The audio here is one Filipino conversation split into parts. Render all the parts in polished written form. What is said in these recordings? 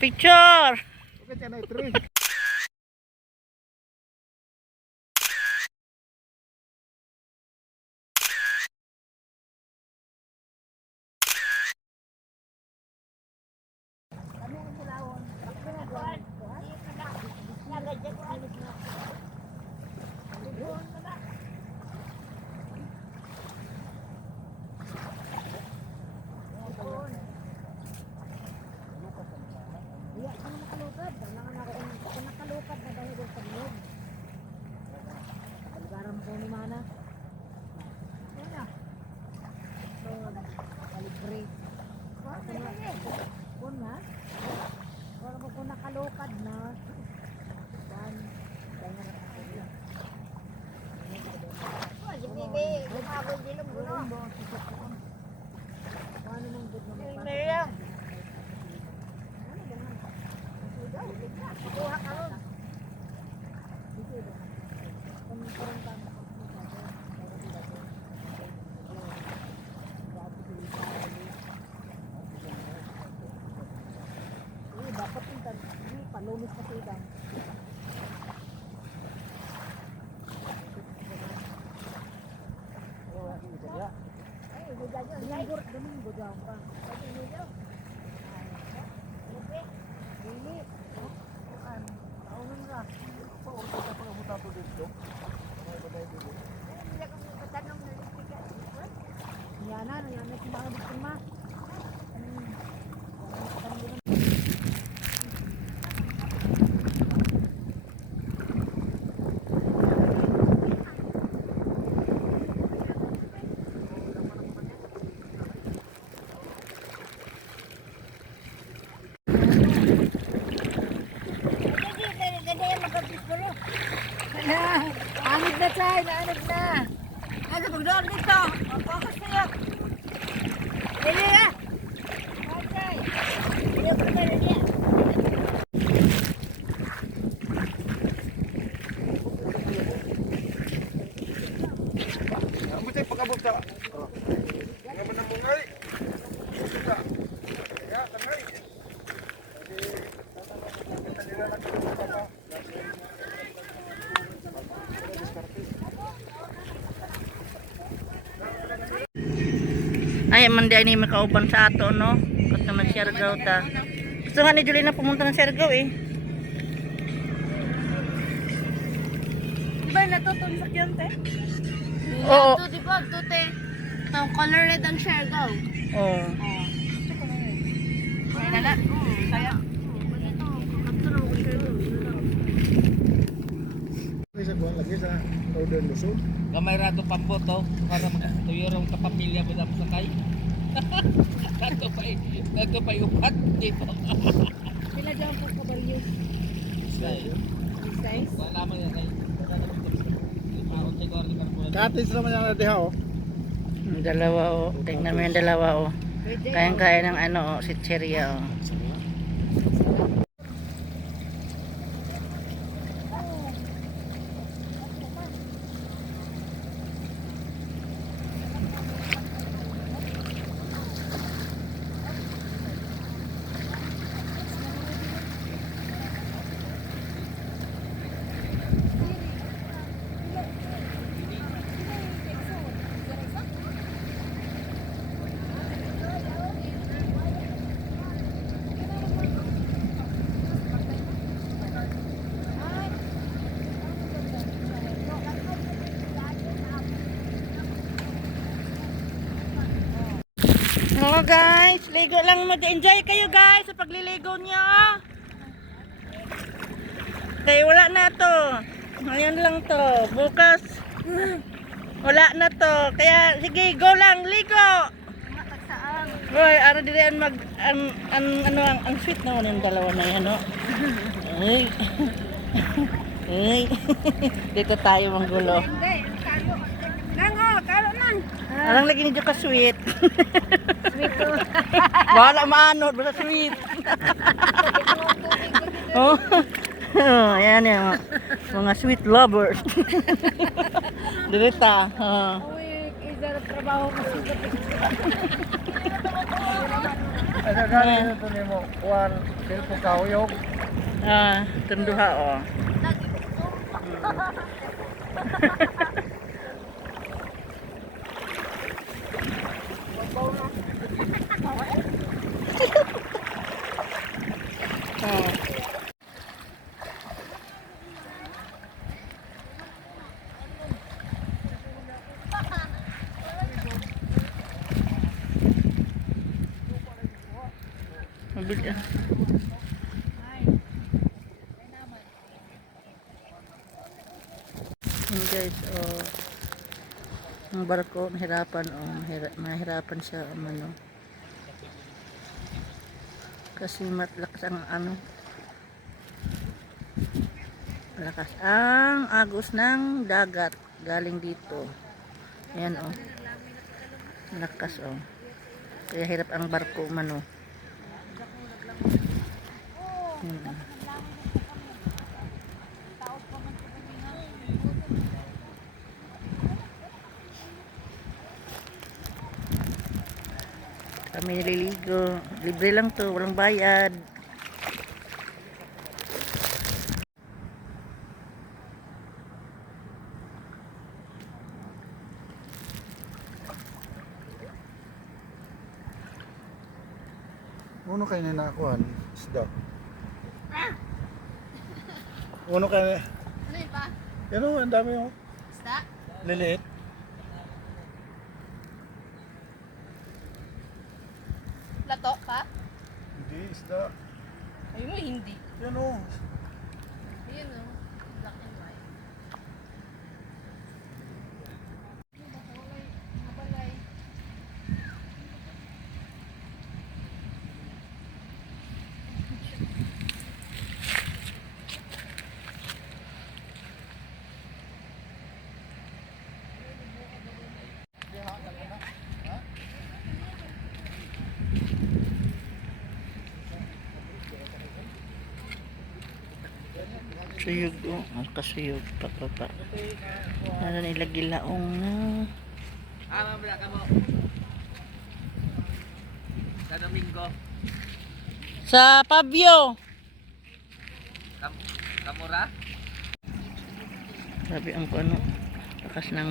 Picture. Okay, na 3. Iya, kan nakalukad. Kailangan ako kung nakalukad na dahil doon sa loob. Paligaran mo ni Mana. Ano? So, kalibre. Kung na? Kung mo kung nakalukad na. Dan, kaya na ako. Si Bibi, lumabot din ang gulo. Paano nang good mo? Hindi yan. Kuha ka ron. Dapat yung palumis kasi ikan. Ay, Domingo dyan pa. Dili. Taunan ra. Paurta ka pang abutan to dito. May baday dito. Hindi ka mo katanong na lipika. Yana si mga biktima. Anit na chay, naanit na. Ano pagdoon dito? Focus sa'yo. Dili na. Okay. Dili ko na dili. Amo tay pakabot ka. Nga man mo ngay. Ya, tangay. Ay, man di ay ni makauban sa ato, no? Kasi mag-Siargao ta. Gusto nga ni Julie na pumunta ng Siargao, eh. Diba natutun sa kyan, te? Oo. Ito, diba? Ito, te. Ito, color red ang Siargao. Oo. Kaya na na. Kaya. Ito, magtulong ko Siargao. Isa buwan lagi sa Northern Luzon. Gamay rato pamboto para magtuyo raw kapamilya mo sa sakay. Nato pa upat dito. Sila dyan po kabaryo. Size. Wala man yan ay. Maon siguro ni Carbono. Katis naman yan diha oh. Yung dalawa, oh. Tingnan mo yung dalawa, oh. Kayang-kaya ng ano, oh, sitseria, oh. Hello guys, ligo lang, mag-enjoy kayo guys sa pagliligo nyo. Kaya wala na to. Ngayon lang to. Bukas wala na to. Kaya sige, go lang, ligo. Hoy, ano din mag ang sweet naman yung dalawa na yan, no. Ay. Ay. Dito tayo manggulo. Nango, karo nang. Alang lagi ni ka sweet. Sweet to. Wala maano, basta sweet. Oh. Oh, ayan yung mga sweet lovers. Direta. Oh. Uy, isa na trabaho ko sa Ada gani ito nimo kuan silpo kauyog. Ah, tunduha oh. Oh. Mabig ah. Yun guys, oh. Ang barko, mahirapan, oh. Mahirapan siya, ano. Kasi matlakas ang ano. Malakas ang agos ng dagat galing dito. Ayan, oh. Malakas, oh. Kaya hirap ang barko, mano. Ayan, oh. Kami nililigo. Libre lang to, walang bayad. Uno kay na kuan isda. Uno kay Ano yun ba? yan oh, ang dami oh. Isda? Liliit. Lato pa? Hindi isda. Ayun mo, hindi. Yan oh. Ayun o. Black and white. Nabalay. Suyog, oh. Kasuyog, papapa. Ano nila gilaong na. Mamla ka mo. Sa Domingo. Sa Pabyo. Kamura. Sabi ang ano, lakas ng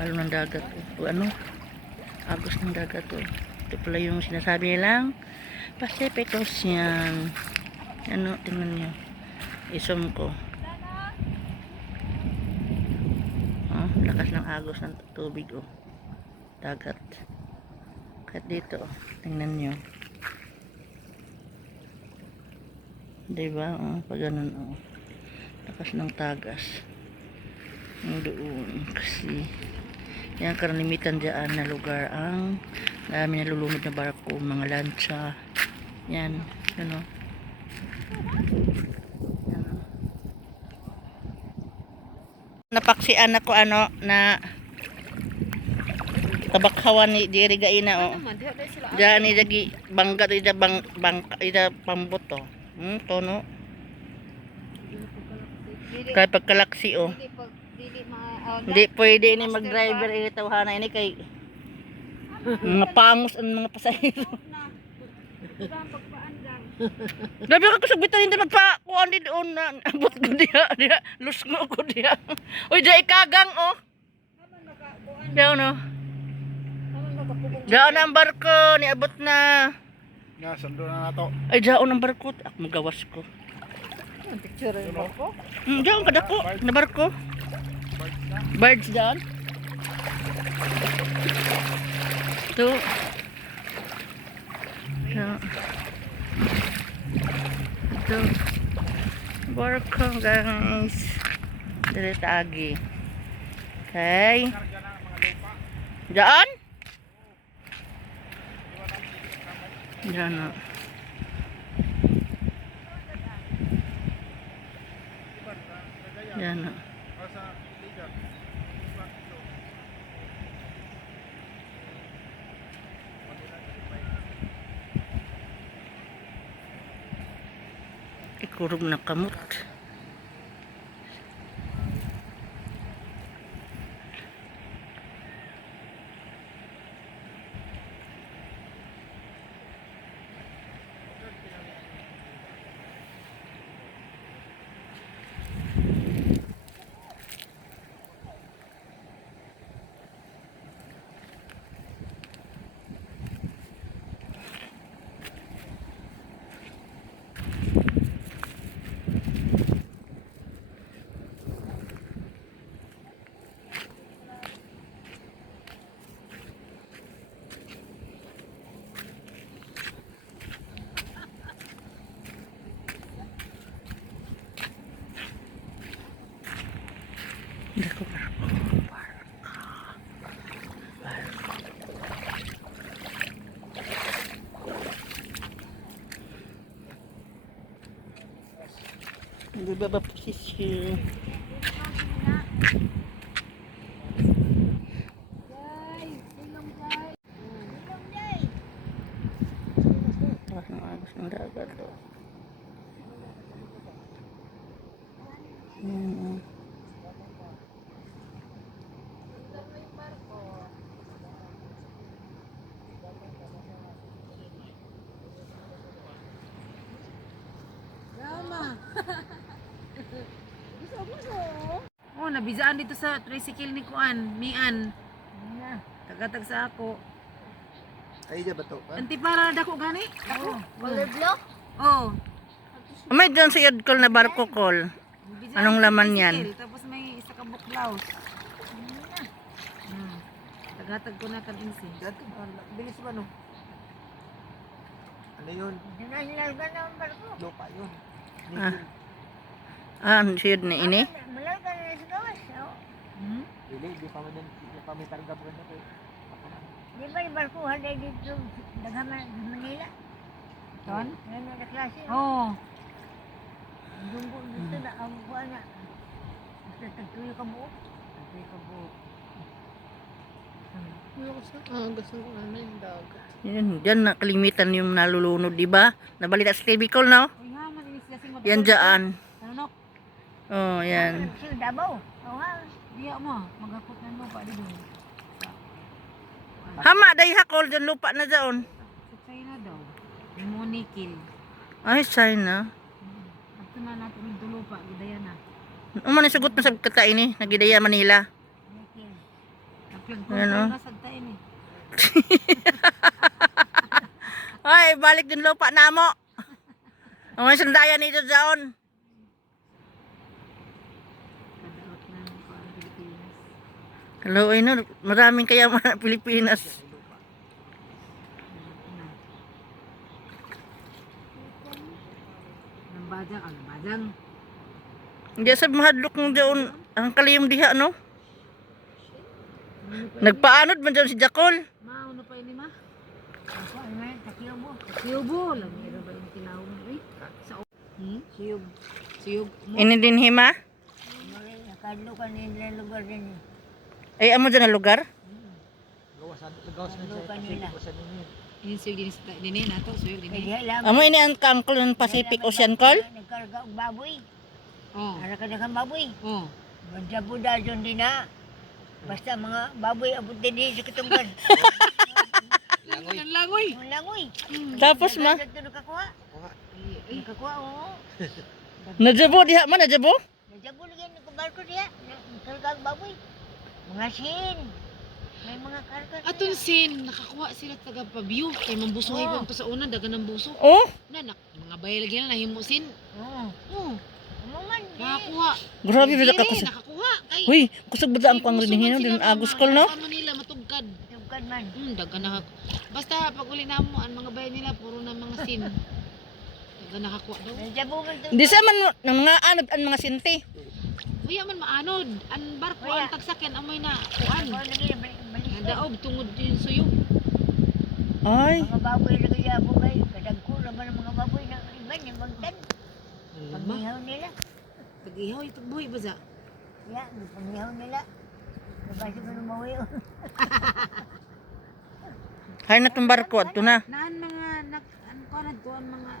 alon ng dagat. O ano, agos ng dagat. Oh. Ito pala yung sinasabi nilang Pacific Ocean. Ano, tingnan nyo. Isom ko. Oh, lakas ng agos ng tubig. Oh. Dagat. Kahit dito, oh. Tingnan nyo. Diba? Oh, pag ganun, oh. Lakas ng tagas. Yung doon. Kasi, yan karamitan dyan na lugar ang dami nalulunod na barko, mga lancha. Yan. Ano? Yan. Napaksian ako ano na tabakhawan ni diri gaina oh. Naman, diha sila. Diyan ni dagi bangga ida ida pambot to. Tono. Kay pagkalaksi oh. Dili mga... Hindi pwede ni mag-driver ini tawhana ini kay mga pangos ang mga pasahero. Grabe ka kusog bitan hindi magpa kuan di doon na abot ko diha lusgo ko diha. Oy dai kagang oh. Daw no. Daw na ang barko ni abot na. Nga sando na nato. Ay daw ang barko ako magawas ko. Picture mo ko? Daw kada ko na barko. Birds down. Tu. Ito. Barko guys. Dili tagi. Okay. Diyan? Diyan na. Diyan na. Ikurog na kamot. Dako barko. Di ba ba posisyon? Ang agos ng dagat to. Ayan, oh. Oh, nabizaan dito sa tricycle ni Kuan, Mian. Tagatag sa ako. Ay, di ba to? Anti para dako gani? Oo. Color block? Oh. May dyan sa Yadkol na barko, Kol. Nabizaan Anong sa laman tricycle, yan? Tapos may isa ka book blouse. Tagatag ko na kabinsi. Dati, bilis ba no? Ano yun? Nanalarga na ang barko. Lupa yun. Ah. Siyod na ini. Malarga na sa gawas. Oh. Di pa man yan. Di pa may karga pa ganito. Di ba yung barko halay dito Daghaman Manila? Ton? Yan na klase. Oh. Dunggo dito na ang buwan na. Basta tagtuyo ka buo. Tagtuyo ka buo. Yan, dyan na kalimitan yung nalulunod, di ba? Nabalita sa TV Call, no? Uy ha, man inis kasi Yan dyan. Tanok. Oh, yan. Sa Davao. Oo nga. Diya mo, magakot na mo pa dito. Hama, dahi hakol dyan lupa na dyan. Sa China daw. Yung mga nikil. Ay, China. At na natin yung tulupa, gidaya na. Umano sugot mo sa katain eh. Nagidaya Manila. Naplag-control Ano? na sagtain eh. Ay, balik din lupa na mo. Ang mga sandayan nito dyan. Kadaot na ng parang Pilipinas. Hello, ay no. Maraming kaya mga Pilipinas. Ng bajang, ang bajang. Hindi sa mahadlok ng dyan. Ang kaliyong diha, no? Nagpaanod man dyan si Jacol. Ma, ano pa ini ma? Ako, ano yan? Takiyo mo. Siyubo. Alam niyo ba yung kilaw mo? Eh? Sa Siyub. Siyub mo. Ini din hima. Nakadlo ka nila lugar din eh. Ay, amo dyan na lugar. Gawasan na Lupa nila. Yung siyub din sa dinin nato. Siyub Kaya din. diha lang. Amo ini ang kangkol ng Pacific Ocean Call. Nagkarga og baboy. Oh. Ara ka kang baboy. Oh. Madjabo dahil din na. Basta mga baboy abot din sa katunggan. Langoy. Langoy. Ang langoy. Tapos ma. Ito nakakuha. Nakakuha, oo. Najabo diha man, najabo. Nadjabo lagi ng barko diya. Nagkarga og baboy. Mga sin. May mga karga. Aton sin, nakakuha sila taga pa-view. Kay mambusuhay pa sa una, dagan ng buso. Oh, Mga bayay lagi na nahimo sin. Oo. Oh. Amo man. Nakakuha. grabe Dili, bila ka kusog. nakakuha. Kay, Huy, kusog ba ang pang rinihin din Agus Call, no? Amo nila matugkad. Tugkad man. Dagan na. Basta pag uli na mo, ang mga bayan nila puro na mga sin. Dagan nakakuha daw. Nadjabo man to. Di sa man ng mga anod ang mga sinti. Kuya man maanod. Ang barko, Kuya. ang tagsakyan, amoy na kuan. Ako lagi na balik. Nadaob tungod yung suyo. Ay, Mga baboy lagi ya ako kay kadagko naman ang mga baboy na iban yung magtan. Pagnihaw nila. Pag-ihaw yung buhay ba sa? Ya, pagnihaw nila. Nabasa ko ng mawi. hay na tong barko ato na. Naan mga, ano ko na to, ang mga